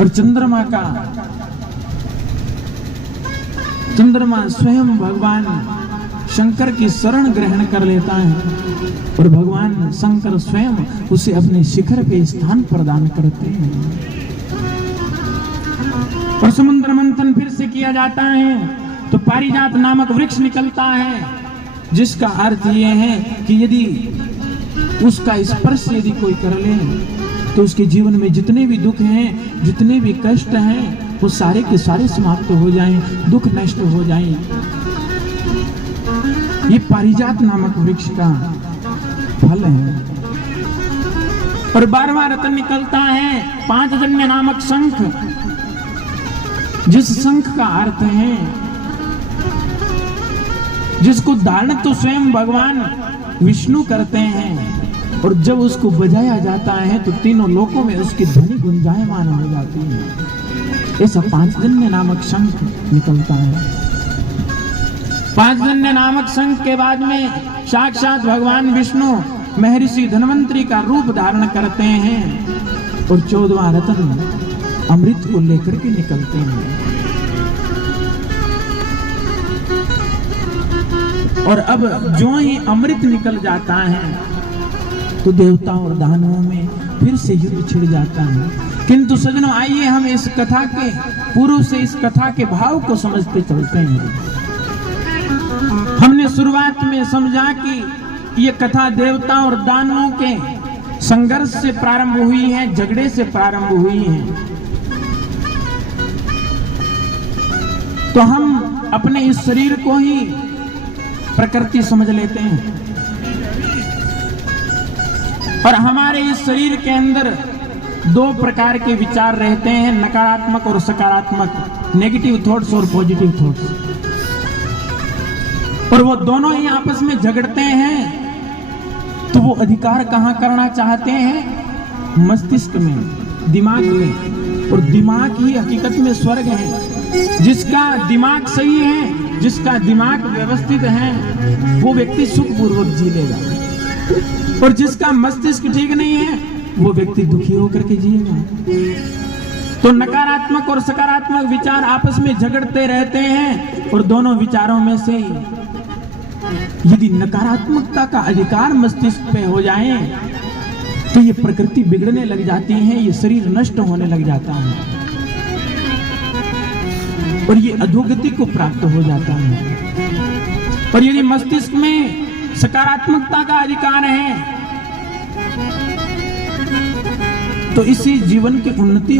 और चंद्रमा स्वयं भगवान शंकर की शरण ग्रहण कर लेता है और भगवान शंकर स्वयं उसे अपने शिखर पे स्थान प्रदान करते हैं। और समुद्र मंथन फिर से किया जाता है तो पारिजात नामक वृक्ष निकलता है, जिसका अर्थ यह है कि यदि उसका स्पर्श यदि कोई कर ले तो उसके जीवन में जितने भी दुख हैं, जितने भी कष्ट हैं, वो सारे के सारे समाप्त हो जाएं, दुख नष्ट हो जाएं। ये पारिजात नामक वृक्ष का फल है। और 12वां रत्न निकलता है पांचजन्य नामक शंख, जिस शंख का अर्थ है, जिसको धारण तो स्वयं भगवान विष्णु करते हैं और जब उसको बजाया जाता है तो तीनों लोकों में उसकी ध्वनि गुंजायमान हो जाती है। ऐसा पांचजन्य नामक शंख निकलता है। पांचजन्य नामक शंख के बाद में साक्षात भगवान विष्णु महर्षि धन्वंतरी का रूप धारण करते हैं और 14वां रत्न अमृत को लेकर के निकलते हैं। और अब जो ही अमृत निकल जाता है तो देवताओं और दानवों में फिर से युद्ध छिड़ जाता है। किंतु सज्जनों, आइए हम इस कथा के पूर्व से इस कथा के भाव को समझते चलते हैं। हमने शुरुआत में समझा कि ये कथा देवता और दानवों के संघर्ष से प्रारंभ हुई है, झगड़े से प्रारंभ हुई है। तो हम अपने इस शरीर को ही प्रकृति समझ लेते हैं और हमारे इस शरीर के अंदर 2 प्रकार के विचार रहते हैं, नकारात्मक और सकारात्मक, नेगेटिव थॉट्स और पॉजिटिव थॉट्स। और वो दोनों ही आपस में झगड़ते हैं। तो वो अधिकार कहाँ करना चाहते हैं? मस्तिष्क में, दिमाग में। और दिमाग ही हकीकत में स्वर्ग है। जिसका दिमाग सही है, जिसका दिमाग व्यवस्थित है, वो व्यक्ति सुखपूर्वक जी लेगा। और जिसका मस्तिष्क ठीक नहीं है, वो व्यक्ति दुखी होकर के जिएगा। तो नकारात्मक और सकारात्मक विचार आपस में झगड़ते रहते हैं और दोनों विचारों में से यदि नकारात्मकता का अधिकार मस्तिष्क पे हो जाए तो ये प्रकृति बिगड़ने लग जाती है, ये शरीर नष्ट होने लग जाता है और ये अधोगति को प्राप्त हो जाता है। और यदि मस्तिष्क में सकारात्मकता का अधिकार है तो इसी जीवन की उन्नति